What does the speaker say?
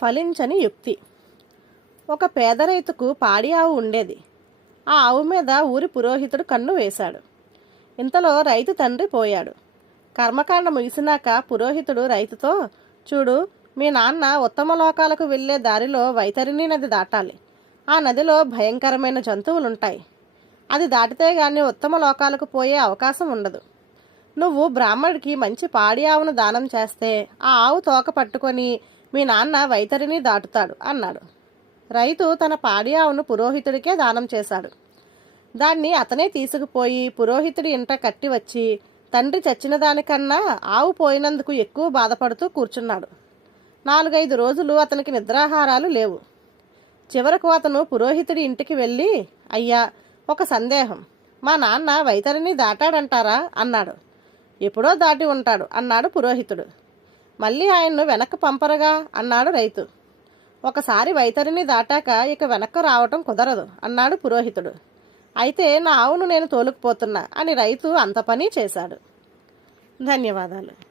ఫలించని యుక్తి. ఒక పేద రైతుకు పాడి ఆవు ఉండేది. ఆ ఆవు మీద ఊరి పురోహితుడు కన్ను వేశాడు. ఇంతలో రైతు తండ్రి పోయాడు. కర్మకాండ ముగిసినాక పురోహితుడు రైతుతో చూడు మీ నాన్న ఉత్తమ లోకాలకు వెళ్ళే దారిలో వైతరిణి నది దాటాలి. ఆ నదిలో భయంకరమైన జంతువులుంటాయి. అది దాటితే గాని ఉత్తమ లోకాలకు పోయే అవకాశం ఉండదు. నువ్వు బ్రాహ్మడికి మంచి పాడి ఆవును దానం చేస్తే ఆ ఆవు తోక పట్టుకొని మీ నాన్న వైతరిని దాటుతాడు అన్నాడు. రైతు తన పాడి ఆవును పురోహితుడికే దానం చేశాడు. దాన్ని అతనే తీసుకుపోయి పురోహితుడి ఇంట కట్టి వచ్చి తండ్రి చచ్చిన దానికన్నా ఆవు పోయినందుకు ఎక్కువ బాధపడుతూ కూర్చున్నాడు. నాలుగైదు రోజులు అతనికి నిద్రాహారాలు లేవు. చివరకు అతను పురోహితుడి ఇంటికి వెళ్ళి అయ్యా ఒక సందేహం. మా నాన్న వైతరిని దాటాడంటారా? అన్నాడు. ఎప్పుడో దాటి ఉంటాడు అన్నాడు పురోహితుడు. మళ్ళీ ఆయన్ను వెనక్కి పంపరగా అన్నాడు రైతు. ఒకసారి వైతరిని దాటాక ఇక వెనక్కు రావటం కుదరదు అన్నాడు పురోహితుడు. అయితే నా ఆవును నేను తోలుకుపోతున్నా అని రైతు అంత పని చేశాడు. ధన్యవాదాలు.